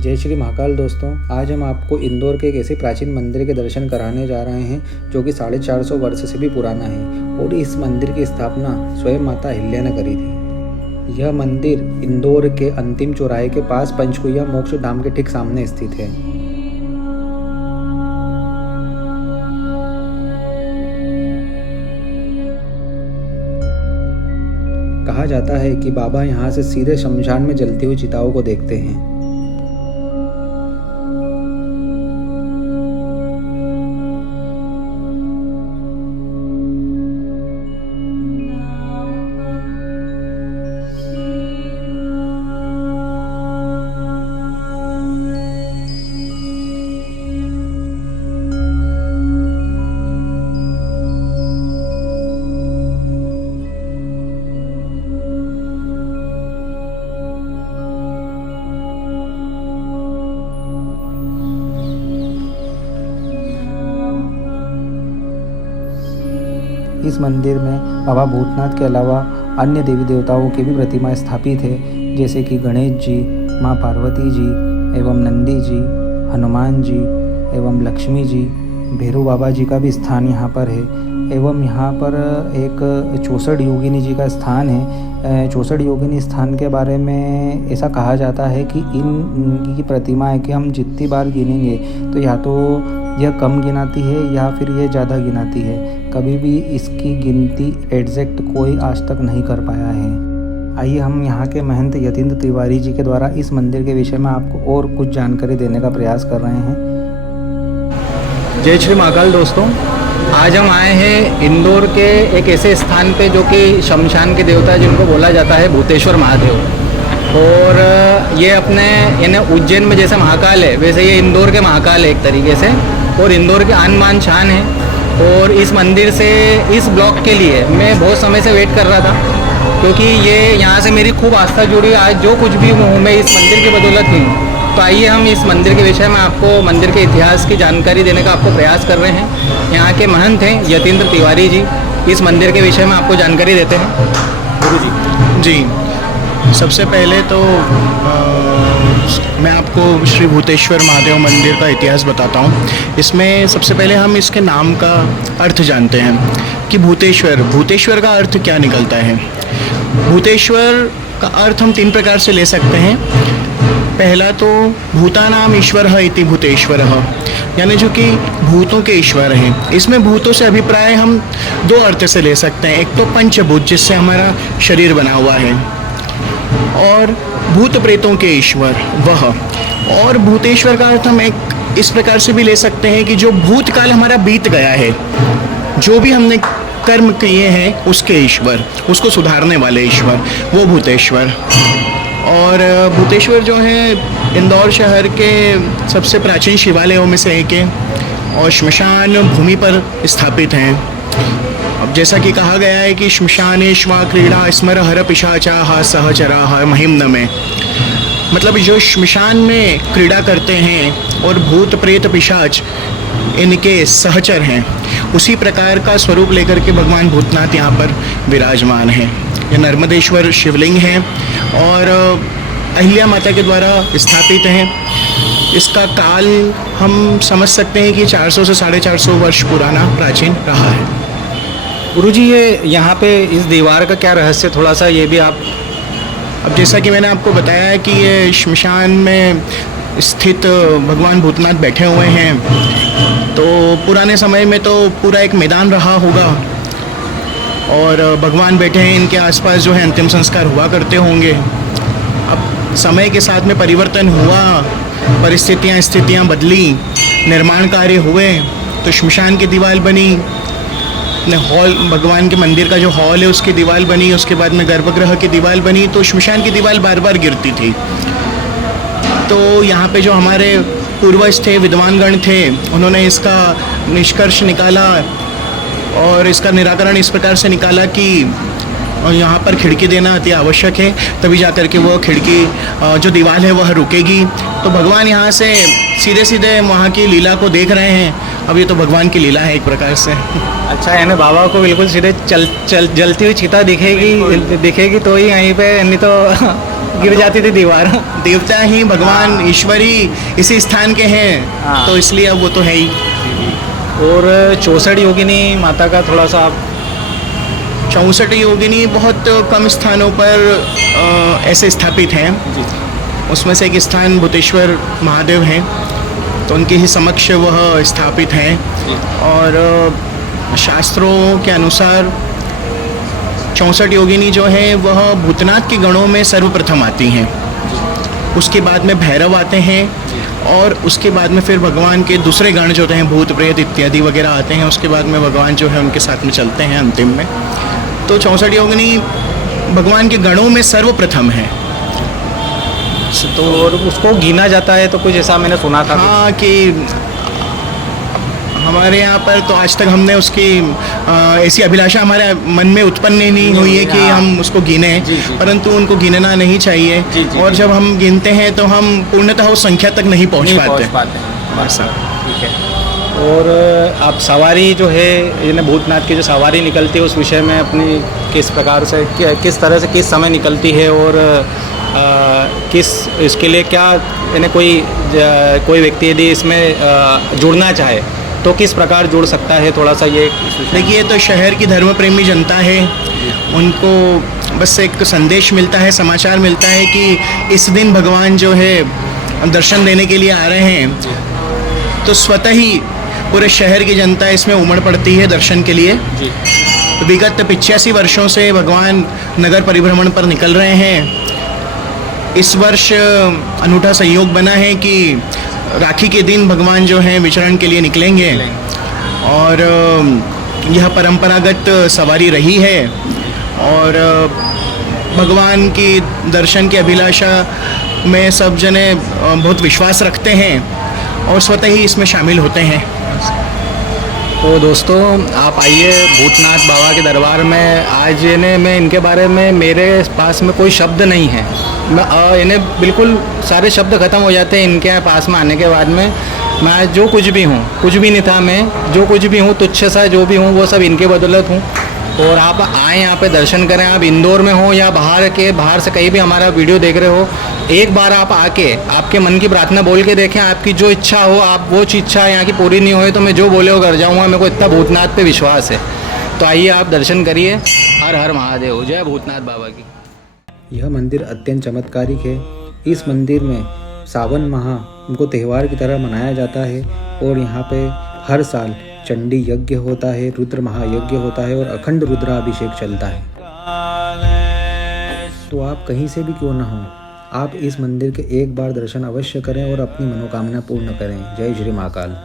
जय श्री महाकाल दोस्तों, आज हम आपको इंदौर के एक ऐसे प्राचीन मंदिर के दर्शन कराने जा रहे हैं जो कि 450 वर्ष से भी पुराना है और इस मंदिर की स्थापना स्वयं माता अहिल्या ने करी थी। यह मंदिर इंदौर के अंतिम चौराहे के पास पंचकुइया मोक्ष धाम के ठीक सामने स्थित है। कहा जाता है कि बाबा यहाँ से सीधे शमशान में जलती हुई चिताओं को देखते हैं। इस मंदिर में बाबा भूतनाथ के अलावा अन्य देवी देवताओं की भी प्रतिमा स्थापित है, जैसे कि गणेश जी, माँ पार्वती जी एवं नंदी जी, हनुमान जी एवं लक्ष्मी जी। भैरव बाबा जी का भी स्थान यहाँ पर है एवं यहाँ पर एक 64 योगिनी जी का स्थान है। 64 योगिनी स्थान के बारे में ऐसा कहा जाता है कि इनकी प्रतिमा है कि हम जितनी बार गिनेंगे तो या तो यह कम गिनाती है या फिर यह ज़्यादा गिनाती है। कभी भी इसकी गिनती एग्जैक्ट कोई आज तक नहीं कर पाया है। आइए हम यहाँ के महंत यतीन्द्र तिवारी जी के द्वारा इस मंदिर के विषय में आपको और कुछ जानकारी देने का प्रयास कर रहे हैं। जय श्री महाकाल दोस्तों, आज हम आए हैं इंदौर के एक ऐसे स्थान पे जो कि शमशान के देवता जिनको बोला जाता है भूतेश्वर महादेव। और ये अपने यानी उज्जैन में जैसे महाकाल है वैसे ये इंदौर के महाकाल है एक तरीके से, और इंदौर के आन बान शान है। और इस मंदिर से इस ब्लॉक के लिए मैं बहुत समय से वेट कर रहा था, क्योंकि ये यहाँ से मेरी खूब आस्था जुड़ी। आज जो कुछ भी हूँ मैं इस मंदिर की बदौलत हूँ। तो आइए हम इस मंदिर के विषय में आपको मंदिर के इतिहास की जानकारी देने का आपको प्रयास कर रहे हैं। यहाँ के महंत हैं यतीन्द्र तिवारी जी, इस मंदिर के विषय में आपको जानकारी देते हैं। गुरु जी सबसे पहले तो मैं आपको श्री भूतेश्वर महादेव मंदिर का इतिहास बताता हूँ। इसमें सबसे पहले हम इसके नाम का अर्थ जानते हैं कि भूतेश्वर का अर्थ क्या निकलता है। भूतेश्वर का अर्थ हम 3 प्रकार से ले सकते हैं। पहला तो भूतानाम ईश्वरः इति भूतेश्वरः, यानी जो कि भूतों के ईश्वर हैं। इसमें भूतों से अभिप्राय हम 2 अर्थ से ले सकते हैं। एक तो पंचभूत जिससे हमारा शरीर बना हुआ है, और भूत प्रेतों के ईश्वर वह। और भूतेश्वर का अर्थ हम एक इस प्रकार से भी ले सकते हैं कि जो भूतकाल हमारा बीत गया है, जो भी हमने कर्म किए हैं उसके ईश्वर, उसको सुधारने वाले ईश्वर, वो भूतेश्वर। और भूतेश्वर जो है इंदौर शहर के सबसे प्राचीन शिवालयों में से एक है और श्मशान भूमि पर स्थापित हैं। अब जैसा कि कहा गया है कि श्मशानेश्वा क्रीड़ा स्मर हर पिशाचाः सहचराः महिम्न में, मतलब जो श्मशान में क्रीड़ा करते हैं और भूत प्रेत पिशाच इनके सहचर हैं, उसी प्रकार का स्वरूप लेकर के भगवान भूतनाथ यहाँ पर विराजमान हैं। ये नर्मदेश्वर शिवलिंग हैं और अहिल्या माता के द्वारा स्थापित हैं। इसका काल हम समझ सकते हैं कि 400 से 450 वर्ष पुराना प्राचीन रहा है। गुरुजी, ये यहाँ पे इस दीवार का क्या रहस्य, थोड़ा सा ये भी आप। अब जैसा कि मैंने आपको बताया है कि ये श्मशान में स्थित भगवान भूतनाथ बैठे हुए हैं, तो पुराने समय में तो पूरा एक मैदान रहा होगा और भगवान बैठे हैं, इनके आसपास जो है अंतिम संस्कार हुआ करते होंगे। अब समय के साथ में परिवर्तन हुआ, परिस्थितियाँ स्थितियाँ बदली, निर्माण कार्य हुए, तो श्मशान की दीवार बनी, हॉल भगवान के मंदिर का जो हॉल है उसकी दीवार बनी, उसके बाद में गर्भगृह की दीवार बनी, तो श्मशान की दीवार बार बार गिरती थी। तो यहाँ पे जो हमारे पूर्वज थे, विद्वानगण थे, उन्होंने इसका निष्कर्ष निकाला और इसका निराकरण इस प्रकार से निकाला कि यहाँ पर खिड़की देना अति आवश्यक है, तभी जाकर के वो खिड़की जो दीवार है वह रुकेगी। तो भगवान यहाँ से सीधे सीधे वहाँ की लीला को देख रहे हैं। अब ये तो भगवान की लीला है एक प्रकार से। अच्छा, यानी बाबा को बिल्कुल सीधे जलती हुई चिता दिखेगी तो ही यहीं पे, नहीं तो गिर जाती थी दीवार। देवता ही भगवान ईश्वर ही इसी स्थान के हैं, हाँ। तो इसलिए अब वो तो है ही। और 64 योगिनी माता का थोड़ा सा आप 64 योगिनी बहुत कम स्थानों पर ऐसे स्थापित हैं। उसमें से एक स्थान भूतेश्वर महादेव हैं, तो उनके ही समक्ष वह स्थापित हैं। और शास्त्रों के अनुसार 64 योगिनी जो है वह भूतनाथ के गणों में सर्वप्रथम आती हैं। उसके बाद में भैरव आते हैं, और उसके बाद में फिर भगवान के दूसरे गण जो होते हैं भूत प्रेत इत्यादि वगैरह आते हैं। उसके बाद में भगवान जो है उनके साथ में चलते हैं अंतिम में। तो 64 योगिनी भगवान के गणों में सर्वप्रथम है। तो और उसको गिना जाता है, तो कुछ ऐसा मैंने सुना था। हाँ, कि हमारे यहाँ पर तो आज तक हमने उसकी ऐसी अभिलाषा हमारे मन में उत्पन्न ही नहीं हुई है कि हम उसको गिने, परंतु उनको गिनना नहीं चाहिए। और जब हम गिनते हैं तो हम पूर्णतः उस संख्या तक नहीं पहुँच पाते। ऐसा ठीक है। और आप सवारी जो है यानी भूतनाथ की जो सवारी निकलती है उस विषय में अपनी किस प्रकार से किस तरह से किस समय निकलती है, और किस इसके लिए क्या यानी कोई व्यक्ति यदि इसमें जुड़ना चाहे तो किस प्रकार जुड़ सकता है, थोड़ा सा ये देखिए। तो शहर की धर्म प्रेमी जनता है, उनको बस एक संदेश मिलता है, समाचार मिलता है कि इस दिन भगवान जो है दर्शन देने के लिए आ रहे हैं, तो स्वतः ही पूरे शहर की जनता इसमें उमड़ पड़ती है दर्शन के लिए। विगत 85 वर्षों से भगवान नगर परिभ्रमण पर निकल रहे हैं। इस वर्ष अनूठा संयोग बना है कि राखी के दिन भगवान जो हैं विचरण के लिए निकलेंगे, और यह परंपरागत सवारी रही है। और भगवान की दर्शन की अभिलाषा में सब जने बहुत विश्वास रखते हैं और स्वतः ही इसमें शामिल होते हैं। तो दोस्तों, आप आइए भूतनाथ बाबा के दरबार में। आज इन्हें मैं इनके बारे में मेरे पास में कोई शब्द नहीं है। मैं इन्हें बिल्कुल सारे शब्द ख़त्म हो जाते हैं इनके पास में आने के बाद में। मैं जो कुछ भी हूँ, कुछ भी नहीं था, मैं जो कुछ भी हूँ, तुच्छ सा जो भी हूँ, वो सब इनके बदौलत हूँ। और आप आएँ यहाँ पे दर्शन करें। आप इंदौर में हो या बाहर से कहीं भी हमारा वीडियो देख रहे हो, एक बार आप आके आपके मन की प्रार्थना बोल के देखें। आपकी जो इच्छा हो, आप वो इच्छा यहाँ की पूरी नहीं होए तो मैं जो बोले वो कर जाऊँगा। मेरे को इतना भूतनाथ पे विश्वास है। तो आइए आप दर्शन करिए। हर हर महादेव, जय भूतनाथ बाबा की। यह मंदिर अत्यंत चमत्कारिक है। इस मंदिर में सावन माह को त्यौहार की तरह मनाया जाता है, और यहाँ पे हर साल चंडी यज्ञ होता है, रुद्र महायज्ञ होता है, और अखंड रुद्राभिषेक चलता है। तो आप कहीं से भी क्यों ना हो, आप इस मंदिर के एक बार दर्शन अवश्य करें और अपनी मनोकामना पूर्ण करें। जय श्री महाकाल।